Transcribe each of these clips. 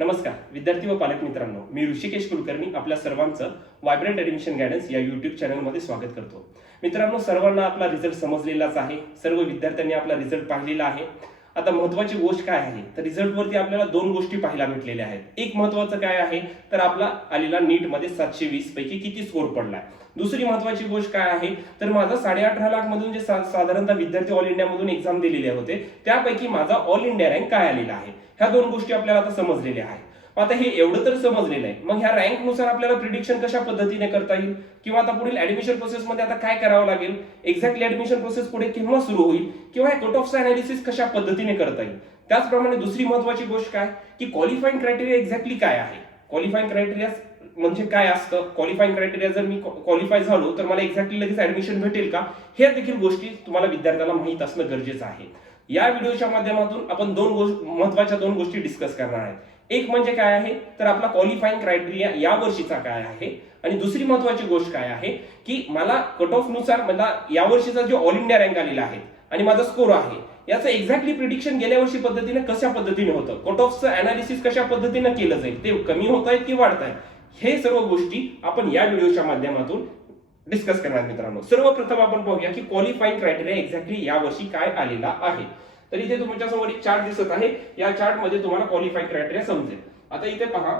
नमस्कार विद्यार्थी व पालक मित्रांनो, मी ऋषिकेश कुलकर्णी आपल्या सर्वांचं वायब्रंट ॲडमिशन गायडन्स या यूट्यूब चॅनलमध्ये स्वागत करतो. मित्रांनो, सर्वांना आपला रिझल्ट समजलेलाच आहे. सर्व विद्यार्थ्यांनी आपला रिझल्ट पाहिलेला आहे. आता महत्त्वाची गोष्ट काय आहे तर रिझल्टवरती आपल्याला दोन गोष्टी पाहायला भेटलेल्या आहेत. एक महत्त्वाचं काय आहे तर आपला आलेला नीटमध्ये 720 पैकी किती स्कोर पडलाय. दुसरी महत्त्वाची गोष्ट काय आहे तर माझा 18.5 लाख मधून जे साधारणतः विद्यार्थी ऑल इंडिया मधून एक्झाम दिलेले होते त्यापैकी माझा ऑल इंडिया रँक काय आलेला आहे. ह्या दोन गोष्टी आपल्याला आता समजलेल्या आहेत. आता हे एवढं तर समजलेलं आहे, मग ह्या रँक नुसार आपल्याला प्रिडिक्शन कशा पद्धतीने करता येईल किंवा आता पुढील ऍडमिशन प्रोसेस मध्ये आता काय करावं लागेल, एक्झॅक्टली ऍडमिशन प्रोसेस पुढे केव्हा सुरू होईल किंवा हे कट ऑफचं अनालिसिस कशा पद्धतीने करता येईल. त्याचप्रमाणे दुसरी महत्त्वाची गोष्ट काय की क्वालिफाईंग क्रायटेरिया एक्झॅक्टली काय आहे. क्वालिफाईंग क्रायटेरिया म्हणजे काय असतं, क्वालिफाईंग क्रायटेरिया जर मी क्वालिफाय झालो तर मला एक्झॅक्टली लगेच ऍडमिशन भेटेल का, हे देखील गोष्टी तुम्हाला विद्यार्थ्याला माहित असणं गरजेचं आहे. या व्हिडिओच्या माध्यमातून आपण महत्त्वाच्या दोन गोष्टी डिस्कस करणार आहेत. एक म्हणजे काय आहे तर आपला क्वालिफाईंग क्रायटेरिया या वर्षीचा काय आहे आणि दुसरी महत्त्वाची गोष्ट काय आहे की मला कट ऑफ नुसार मला या वर्षीचा जो ऑल इंडिया रँक आलेला आहे आणि माझा स्कोर आहे याचं एक्झॅक्टली प्रिडिक्शन गेल्या वर्षी पद्धतीने कशा पद्धतीने होतं, कट ऑफचं अनालिसिस कशा पद्धतीने केलं जाईल, ते कमी होत आहेत की वाढत आहेत, हे सर्व गोष्टी आपण या व्हिडिओच्या माध्यमातून डिस्कस करणार. मित्रांनो, सर्वप्रथम आपण पाहूया की क्वालिफाईंग क्रायटेरिया एक्झॅक्टली या वर्षी काय आलेला आहे. तर इथे तुमच्या समोर एक चार्ट दिसत आहे. या चार्ट मध्ये तुम्हाला क्वालिफाईंग क्रायटेरिया समजेल. आता इथे पहा,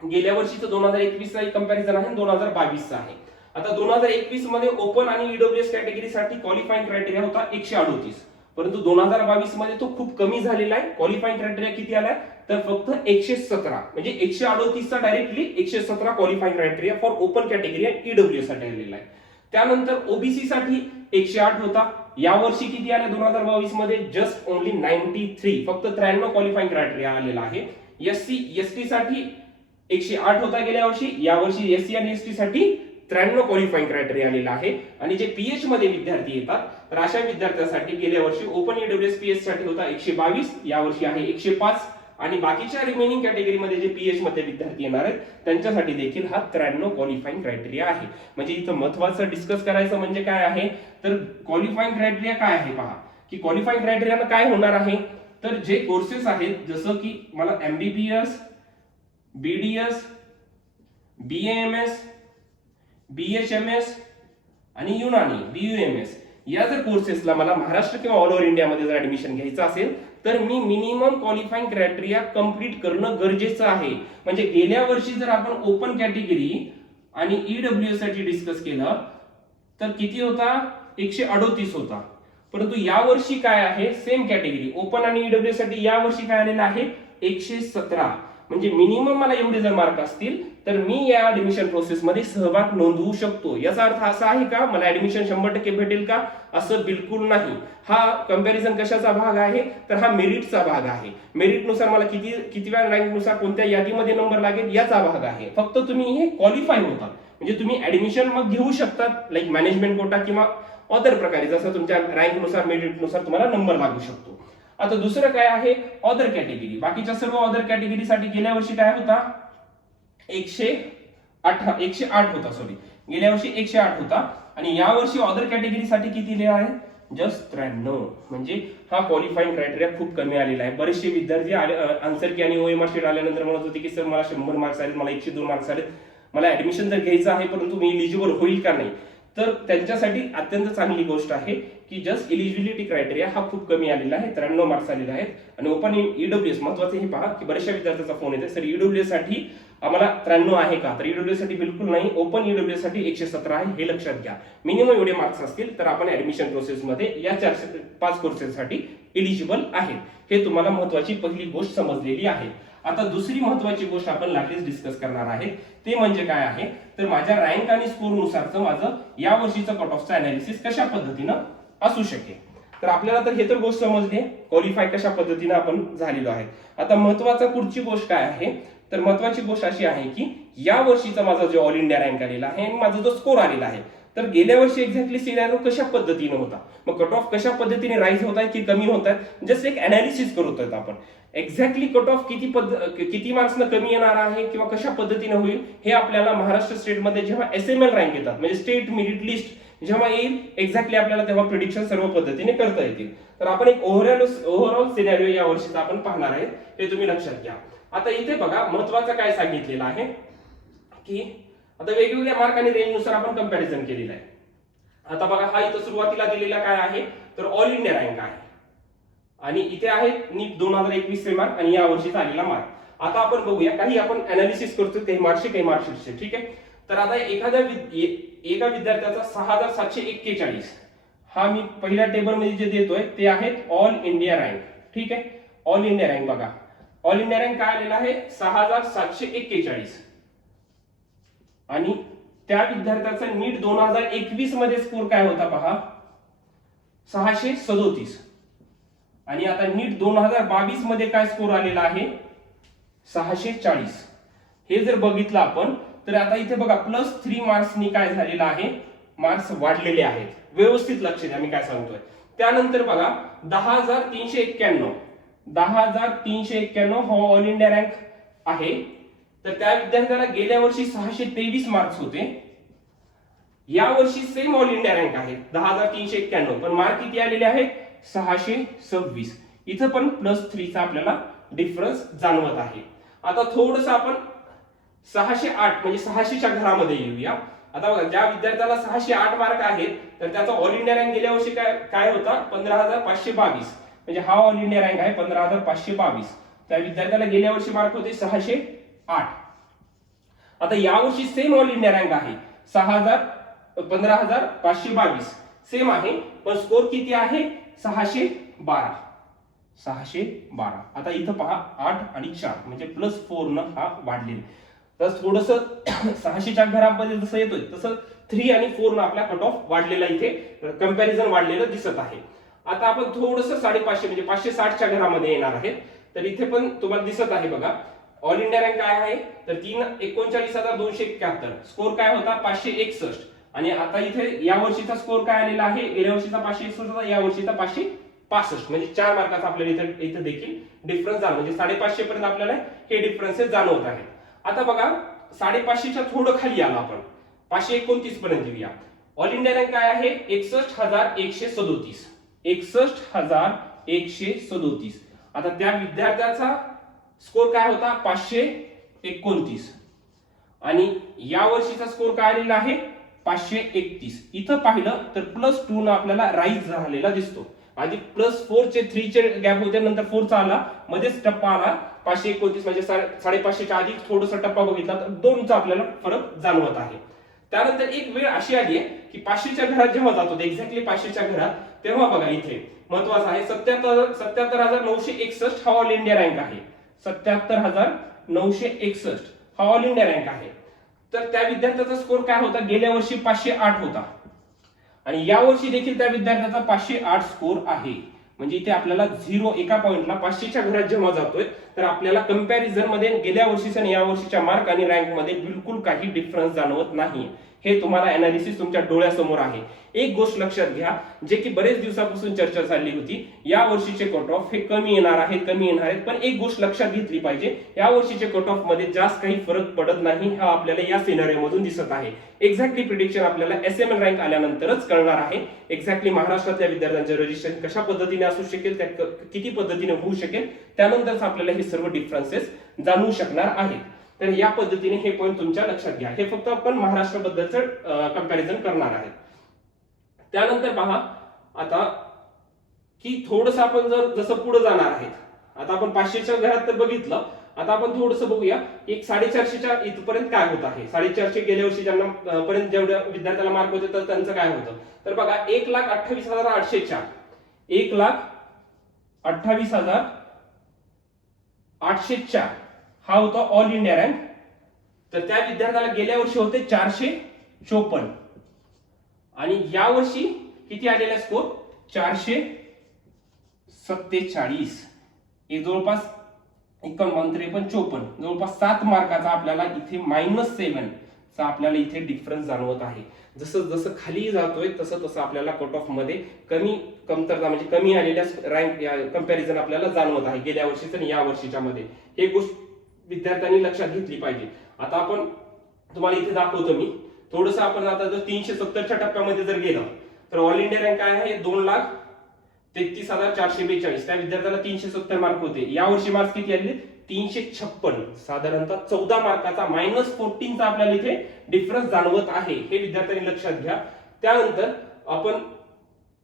गेल्या वर्षीचं 2021 चा एक कंपॅरिझन आहे, 2022 चा आहे. आता 2021 मध्ये ओपन आणि ईडब्ल्यूएस कॅटेगरीसाठी क्वालिफाईंग क्रायटेरिया होता 138, परंतु 2022 मध्ये तो खूप कमी झालेला आहे. क्वालिफाईंग क्रायटेरिया किती आलाय तर फक्त 117, म्हणजे 138 चा directly 117 qualifying criteria for open category आणि ईडब्ल्यूएस साठी आलेला आहे. त्यानंतर ओबीसी साठी 108 होता. या वर्षी किती आले 2022 मध्ये जस्ट ओनली 93, फक्त 93 क्वालिफाईंग क्रायटेरिया आलेला आहे. एससी एसटी साठी 108 होता गेल्या वर्षी, या वर्षी एससी आणि एसटी साठी 93 क्वालिफाईंग क्रायटेरिया आलेला आहे. आणि जे पीएच मध्ये विद्यार्थी येतात तर अशा विद्यार्थ्यांसाठी गेल्या वर्षी ओपन ईडब्ल्यूएस पीएच साठी होता 122, या वर्षी आहे 105 आणि बाकीच्या रिमेनिंग कॅटेगरीमध्ये जे पीएच मध्ये विद्यार्थी येणार आहेत त्यांच्यासाठी देखील हा 93 क्वालिफाईंग क्रायटेरिया आहे. म्हणजे इथं महत्त्वाचं डिस्कस करायचं म्हणजे काय आहे तर क्वालिफाईंग क्रायटेरिया काय आहे पहा की क्वालिफाईंग क्रायटेरियानं काय होणार आहे तर जे कोर्सेस आहेत जसं की मला एमबीबीएस, बीडीएस, बीएएमएस, बीएचएमएस आणि युनानी बीयूएमएस या जर कोर्सेसला मला महाराष्ट्र किंवा ऑल ओव्हर इंडियामध्ये जर ऍडमिशन घ्यायचं असेल तर मी मिनिमम क्वालिफाईंग क्रायटेरिया कंप्लीट करणं गरजेचं आहे. म्हणजे गेल्या वर्षी जर आपण ओपन कॅटेगरी आणि ईडब्ल्यूएस साठी डिस्कस केलं तर किती होता 138 होता, परंतु या वर्षी काय आहे सेम कॅटेगरी ओपन आणि ईडब्ल्यूएस साठी या वर्षी काय आलेलं आहे 117. म्हणजे मिनिमम मला एवढे जर मार्क असतील तर मी या ऍडमिशन प्रोसेस मध्ये सहभाग नोंदवू शकतो. याचा अर्थ असा आहे का मला ऍडमिशन 100% भेटेल का, असं बिलकुल नाही. हा कंपॅरिझन कशाचा भाग आहे तर हा मेरिटचा भाग आहे. मेरिट नुसार मला कितव्या रँक नुसार कोणत्या यादीमध्ये नंबर लागेल याचा भाग आहे. फक्त तुम्ही हे क्वालिफाय होता म्हणजे तुम्ही ऍडमिशन मग घेऊ शकतात, लाईक मॅनेजमेंट कोटा किंवा अदर प्रकारे जसं तुमच्या रँक नुसार मेरिट नुसार तुम्हाला नंबर लागू शकतो. आता दुसरं काय आहे अदर कॅटेगरी. बाकीच्या सर्व अदर कॅटेगरीसाठी गेल्या वर्षी काय होता 108 होता, सॉरी गेल्या वर्षी 108 होता आणि या वर्षी अदर कॅटेगरीसाठी किती लिहिलं आहे जस्ट 93. म्हणजे हा क्वालिफाईंग क्रायटेरिया खूप कमी आलेला आहे. बरेचसे विद्यार्थी आन्सर की आणि ओएमआर शीट आल्यानंतर म्हणत होते की सर मला 100 मार्क्स आले, मला 102 मार्क्स आले, मला ऍडमिशन जर घ्यायचं आहे परंतु मी एलिजिबल होईल का नाही. तर त्यांच्यासाठी अत्यंत चांगली गोष्ट आहे की जस्ट एलिजिबिलिटी क्रायटेरिया हा खूप कमी आलेला आहे, 93 मार्क्स आलेले आहेत. आणि ओपन ईडब्ल्यूएस महत्वाचं हे पहा की बऱ्याचशा विद्यार्थ्यांचा फोन येते सर ईडब्ल्यूएस साठी आम्हाला 93 आहे का, तर ईडब्ल्यूएस साठी बिलकुल नाही, ओपन ईडब्ल्यूएस साठी 117 आहे. हे लक्षात घ्या. मिनिमम एवढे मार्क्स असतील तर आपण ऍडमिशन प्रोसेस मध्ये या 405 कोर्सेससाठी एलिजिबल आहेत. हे तुम्हाला महत्वाची पहिली गोष्ट समजलेली आहे. आता दुसरी महत्वाची गोष्ट आपण लागलीच डिस्कस करणार आहे ते म्हणजे काय आहे तर माझ्या रँक आणि स्कोर नुसारचं माझं या वर्षीचं कट ऑफचं अनालिसिस कशा पद्धतीनं असू शकेल. तर आपल्याला तर हे तर गोष्ट समजली क्वालिफाय कशा पद्धतीनं आपण झालेलो आहे. आता महत्वाचा पुढची गोष्ट काय आहे तर महत्वाची गोष्ट अशी आहे की या वर्षीचा माझा जो ऑल इंडिया रँक आलेला आहे आणि माझा जो स्कोर आलेला आहे तर गेल्या वर्षी एक्झॅक्टली सिनारिओ कशा पद्धतीने होता, मग कट ऑफ कशा पद्धतीने राईज होत आहे की कमी होत आहे, जस्ट एक अनालिसिस करत आहेत आपण. एक्झॅक्टली कट ऑफ किती मार्क्सनं कमी येणार आहे किंवा कशा पद्धतीने होईल हे आपल्याला महाराष्ट्र स्टेटमध्ये जेव्हा एसएमएल रँक येतात म्हणजे स्टेट मेरिट लिस्ट जेव्हा येईल एक्झॅक्टली आपल्याला तेव्हा प्रिडिक्शन सर्व पद्धतीने करता येतील. तर आपण एक ओव्हरऑल सिनॅरिओ या वर्षीचा आपण पाहणार आहे, हे तुम्ही लक्षात घ्या. आता इथे बघा महत्वाचं काय सांगितलेलं आहे की आता वेगवेगळ्या मार्क आणि रेंजनुसार आपण कंपॅरिझन केलेलं आहे. आता बघा हा इथं सुरुवातीला दिलेला काय आहे तर ऑल इंडिया रँक आहे आणि इथे आहे नीट 2021 चे मार्क आणि या वर्षीचा आलेला मार्क. आता आपण बघूया काही आपण अनालिसिस करतो काही मार्कचे काही मार्कशीटचे. ठीक आहे. तर आता एका विद्यार्थ्याचा 6741 हा मी पहिल्या टेबल मध्ये जे देतोय ते आहेत ऑल इंडिया रँक. ठीक आहे. ऑल इंडिया रँक बघा ऑल इंडिया रँक काय आलेला आहे 6741 आणि त्या विद्यार्थ्याचा नीट 2021 मध्ये स्कोर काय होता पहा 637 आणि आता नीट 2022 मध्ये काय स्कोर आलेला आहे 640. हे जर बघितलं आपण तर आता इथे बघा +3 मार्क्सनी काय झालेलं आहे मार्क्स वाढलेले आहेत. व्यवस्थित लक्ष द्या मी काय सांगतोय. त्यानंतर बघा 10391 हा ऑल इंडिया रँक आहे. तर त्या विद्यार्थ्याला गेल्या वर्षी 623 मार्क्स होते. या वर्षी सेम ऑल इंडिया रँक आहे 10391 पण मार्क किती आलेले आहेत 626. इथं पण +3 चा आपल्याला डिफरन्स जाणवत आहे. आता थोडंसं आपण 608 म्हणजे 600 च्या घरामध्ये येऊया. आता बघा ज्या विद्यार्थ्याला 608 मार्क आहेत तर त्याचा ऑल इंडिया रँक गेल्या वर्षी काय होता 15522 म्हणजे हा ऑल इंडिया रँक आहे 15522. त्या विद्यार्थ्याला गेल्या वर्षी मार्क होते 608. आता या वर्षी सेम ऑल इंडिया रँक आहे 15522 सेम आहे पण स्कोर किती आहे 612. आता इथं पहा 8 आणि 4 म्हणजे +4 न हा वाढलेला. तर थोडस 600च्या घरामध्ये जसं येतोय तसं 3 आणि 4 न आपला कट ऑफ वाढलेला इथे कंपॅरिझन वाढलेलं दिसत आहे. आता आपण थोडस 550 म्हणजे 560च्या घरामध्ये येणार आहे. तर इथे पण तुम्हाला दिसत आहे बघा ऑल इंडिया रँक काय आहे तर 3,39,271 स्कोर काय होता 561 आणि आता इथे या वर्षीचा स्कोर काय आलेला आहे गेल्या वर्षीचा 561 होता या वर्षीचा 565 म्हणजे 4 मार्काचा आपल्याला इथे देखील डिफरन्स जाणवतो. म्हणजे 550 पर्यंत आपल्याला हे डिफरन्सेस जाणवत आहेत. आता बघा 550च्या थोडं खाली आला आपण 529 पर्यंत येऊया. ऑल इंडिया रँक काय आहे 61,137. आता त्या विद्यार्थ्याचा स्कोर काय होता 529 आणि या वर्षीचा स्कोर काय आलेला आहे 531. इथं पाहिलं तर +2 न आपल्याला राईज झालेला दिसतो. आधी +4 चे 3 चे गॅप होते नंतर 4 चा आला मध्येच टप्पा आला 529 म्हणजे 550च्या आधी थोडासा टप्पा बघितला तर 2 चा आपल्याला फरक जाणवत आहे. त्यानंतर एक वेळ अशी आली आहे की 500च्या घरात जेव्हा जातो एक्झॅक्टली 500च्या घरात तेव्हा बघा इथे महत्वाचं आहे 77,961 हा ऑल इंडिया रँक आहे. 77,961 हा ऑल इंडिया रँक आहे. तर त्या विद्यार्थ्याचा स्कोर काय होता गेल्या वर्षी 508 होता आणि या वर्षी देखील त्या विद्यार्थ्याचा 508 स्कोर आहे. म्हणजे इथे आपल्याला 0 एका पॉइंटला 500च्या घरात जेव्हा जातोय तर आपल्याला कंपॅरिझन मध्ये गेल्या वर्षीच्या आणि या वर्षीच्या मार्क आणि रँक मध्ये बिलकुल काही डिफरन्स जाणवत नाही. हे तुम्हाला अनालिसिस तुमच्या डोळ्यासमोर आहे. एक गोष्ट लक्षात घ्या जे की बरेच दिवसापासून चर्चा चालली होती या वर्षीचे कट ऑफ हे कमी येणार आहेत पण एक गोष्ट लक्षात घेतली पाहिजे या वर्षीचे कट ऑफ मध्ये जास्त काही फरक पडत नाही हा आपल्याला या सिनारिओ मधून दिसत आहे. एक्झॅक्टली प्रिडिक्शन आपल्याला SML रँक आल्यानंतरच कळणार आहे. एक्झॅक्टली महाराष्ट्रातल्या विद्यार्थ्यांचे रजिस्ट्रेशन कशा पद्धतीने असू शकेल त्या किती पद्धतीने होऊ शकेल त्यानंतरच आपल्याला हे सर्व डिफरन्सेस जाणवू शकणार आहेत. तर या पद्धतीने हे पॉईंट तुमच्या लक्षात घ्या. हे फक्त आपण महाराष्ट्राबद्दलचं कंपॅरिझन करणार आहे. त्यानंतर पहा आता की थोडंसं आपण जसं पुढे जाणार आहेत. आता आपण 500च्या घरात तर बघितलं. आता आपण थोडंसं बघूया एक 450च्या इथपर्यंत काय होत आहे. 450 गेल्या वर्षी ज्यांना पर्यंत जेवढ्या विद्यार्थ्याला मार्क होते तर त्यांचं काय होतं तर बघा 1,28,804 1,28,804 हा होता ऑल इंडिया रँक. तर त्या विद्यार्थ्याला गेल्या वर्षी होते 454 आणि या वर्षी किती आलेला स्कोर 447. एक जवळपास 51, 53, 54 जवळपास 7 मार्काचा आपल्याला इथे -7 चा आपल्याला इथे डिफरन्स जाणवत आहे. जसं जसं खाली जातोय तसं तसं आपल्याला कट ऑफ मध्ये कमतरता म्हणजे कमी आलेल्या रँक कंपॅरिझन आपल्याला जाणवत आहे गेल्या वर्षीचं आणि या वर्षीच्या मध्ये. हे गोष्ट विद्यार्थ्यांनी लक्षात घेतली पाहिजे. आता आपण तुम्हाला इथे दाखवतो मी थोडंसं आपण आता जर 370च्या टप्प्यामध्ये जर गेलो तर ऑल इंडिया रँक काय आहे 2,33,442. त्या विद्यार्थ्याला 370 मार्क होते. यावर्षी मार्क्स किती आले 356. साधारणतः 14 मार्काचा -14चा आपल्याला इथे डिफरन्स जाणवत आहे. हे विद्यार्थ्यांनी लक्षात घ्या. त्यानंतर आपण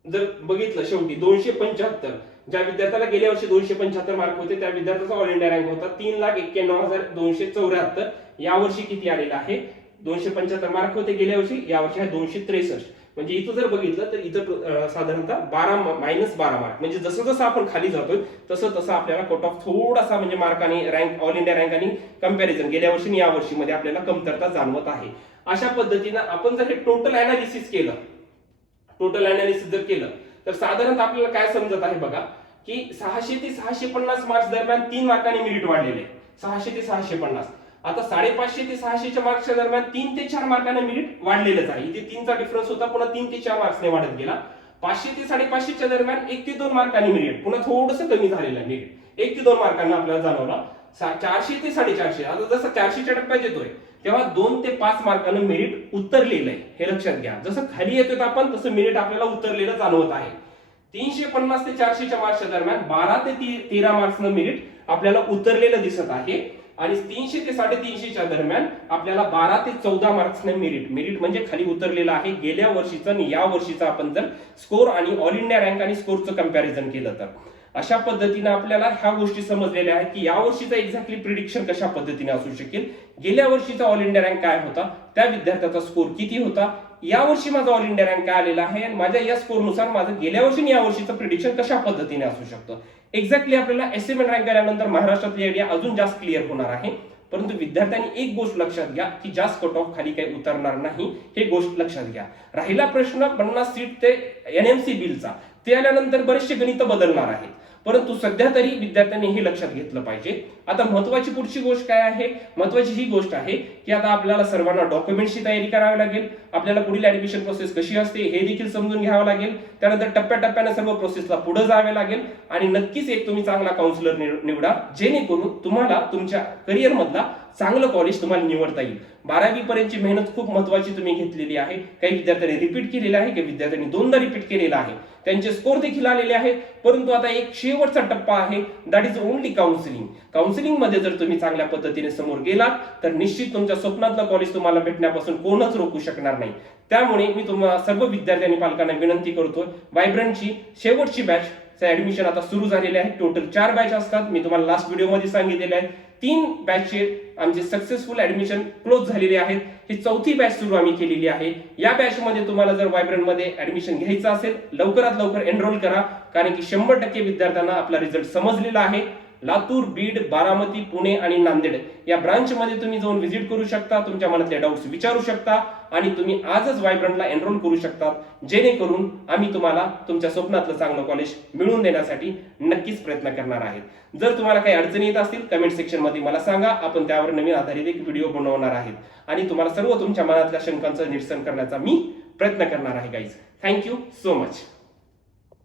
जर बघितलं शेवटी 275, ज्या विद्यार्थ्याला गेल्या वर्षी 275 मार्क होते त्या विद्यार्थ्याचा ऑल इंडिया रँक होता 3,91,274. यावर्षी किती आलेला आहे 275 मार्क होते गेल्या वर्षी, यावर्षी आहे 263. म्हणजे इथं जर बघितलं तर इथं साधारणतः -12 मार्क. म्हणजे जसं जसं आपण खाली जातोय तसं तसं आपल्याला कट ऑफ थोडासा म्हणजे मार्काने रँक ऑल इंडिया रँक आणि कंपॅरिझन गेल्या वर्षी आणि या वर्षी मध्ये आपल्याला कमतरता जाणवत आहे. अशा पद्धतीनं आपण जर हे टोटल अनालिसिस केलं, जर केलं तर साधारणतः आपल्याला काय समजत आहे बघा की 600 ते 650 मार्क्स दरम्यान 3 मार्कांनी मेरिट वाढलेले. 600 ते 650. आता 550 ते 600च्या मार्क्सच्या दरम्यान 3 ते 4 मार्कांना मेरिट वाढलेलंच आहे. इथे 3चा डिफरन्स होता, पुन्हा 3 ते 4 मार्क्सने वाढत गेला. 500 ते 550च्या दरम्यान 1 ते 2 मार्कांनी मेरिट पुन्हा थोडंसं कमी झालेलं आहे. मेरिट 1 ते 2 मार्कांना आपल्याला जाणवला. 400 ते 450 आता जसं 400च्या टप्प्यात येतोय तेव्हा 2 ते 5 मार्कांना मेरिट उतरलेलं आहे. हे लक्षात घ्या. जसं खाली येतोय आपण तसं मेरिट आपल्याला उतरलेलं जाणवत आहे. 350 ते 400च्या मार्क्सच्या दरम्यान 12 ते 13 मार्क्सनं मेरिट आपल्याला उतरलेलं दिसत आहे. आणि 300 ते 350च्या दरम्यान आपल्याला 12 ते 14 मार्क्सने मेरिट म्हणजे खाली उतरलेलं आहे. गेल्या वर्षीचं आणि या वर्षीचं आपण जर स्कोर आणि ऑल इंडिया रँक आणि स्कोरचं कंपॅरिझन केलं तर अशा पद्धतीने आपल्याला ह्या गोष्टी समजलेल्या आहेत की या वर्षीचा एक्झॅक्टली प्रिडिक्शन कशा पद्धतीने असू शकेल. गेल्या वर्षीचा ऑल इंडिया रँक काय होता, त्या विद्यार्थ्याचा स्कोर किती होता, या वर्षी माझा ऑल इंडिया रँक काय आलेला आहे आणि माझ्या या स्कोरनुसार माझं गेल्या वर्षी आणि या वर्षीचं प्रिडिक्शन कशा पद्धतीने असू शकतं. एक्झॅक्टली आपल्याला एसएमएन रँक आल्यानंतर महाराष्ट्रातली आयडिया अजून जास्त क्लिअर होणार आहे. परंतु विद्यार्थ्यांनी एक गोष्ट लक्षात घ्या की जास्त कट ऑफ खाली काही उतरणार नाही. हे गोष्ट लक्षात घ्या. राहिला प्रश्न 50 सीट ते एनएमसी बिलचा, ते आल्यानंतर बरेचसे गणित बदलणार आहेत. परंतु सध्या तरी विद्यार्थ्यांनी हे लक्षात घेतलं पाहिजे. आता महत्वाची पुढची गोष्ट काय आहे, महत्वाची ही गोष्ट आहे की आता आपल्याला सर्वांना डॉक्युमेंटची तयारी करावी लागेल. आपल्याला पुढील ऍडमिशन प्रोसेस कशी असते हे देखील समजून घ्यावं लागेल. त्यानंतर टप्प्याटप्प्याने सर्व प्रोसेसला पुढे जावे लागेल आणि नक्कीच एक तुम्ही चांगला काउन्सिलर निवडा जेणेकरून तुम्हाला तुमच्या करिअर मधला चांगलं कॉलेज तुम्हाला निवडता येईल. 12वी पर्यंतची मेहनत खूप महत्वाची तुम्ही घेतलेली आहे. काही विद्यार्थ्यांनी रिपीट केलेलं आहे, काही विद्यार्थ्यांनी 2दा रिपीट केलेला आहे. त्यांचे स्कोर देखील आलेले आहेत. परंतु आता एक शेवटचा टप्पा आहे, that is only counselling. Counselling मध्ये जर तुम्ही चांगल्या पद्धतीने समोर गेलात तर निश्चित तुमच्या स्वप्नातलं कॉलेज तुम्हाला भेटण्यापासून कोणच रोखू शकणार नाही. त्यामुळे मी तुम्हाला सर्व विद्यार्थी आणि पालकांना विनंती करतोय, व्हायब्रंटची शेवटची बॅच ऍडमिशन आता सुरू झालेले आहे. टोटल 4 बॅच असतात. मी तुम्हाला लास्ट व्हिडिओमध्ये सांगितलेले आहे 3 बॅचचे आमचे सक्सेसफुल ऍडमिशन क्लोज झालेले आहेत. ही 4थी बॅच सुरू आम्ही केलेली आहे. या बॅच मध्ये तुम्हाला जर व्हायब्रंट मध्ये ऍडमिशन घ्यायचं असेल लवकरात लवकर एनरोल करा, कारण की 100% विद्यार्थ्यांना आपला रिझल्ट समजलेला आहे. लातूर, बीड, बारामती, पुणे आणि नांदेड या ब्रांच मध्ये तुम्ही जाऊन व्हिजिट करू शकता, तुमच्या मनातले डाऊट्स विचारू शकता आणि तुम्ही आजच व्हायब्रंटला एनरोल करू शकता, जेणेकरून आम्ही तुम्हाला तुमच्या स्वप्नातलं चांगलं कॉलेज मिळवून देण्यासाठी नक्कीच प्रयत्न करणार आहेत. जर तुम्हाला काही अडचणी येत असतील कमेंट सेक्शन मध्ये मला सांगा, आपण त्यावर नवीन आधारित एक व्हिडिओ बनवणार आहेत आणि तुम्हाला सर्व तुमच्या मनातल्या शंकांचं निरसन करण्याचा मी प्रयत्न करणार आहे गाईज. Thank you so much.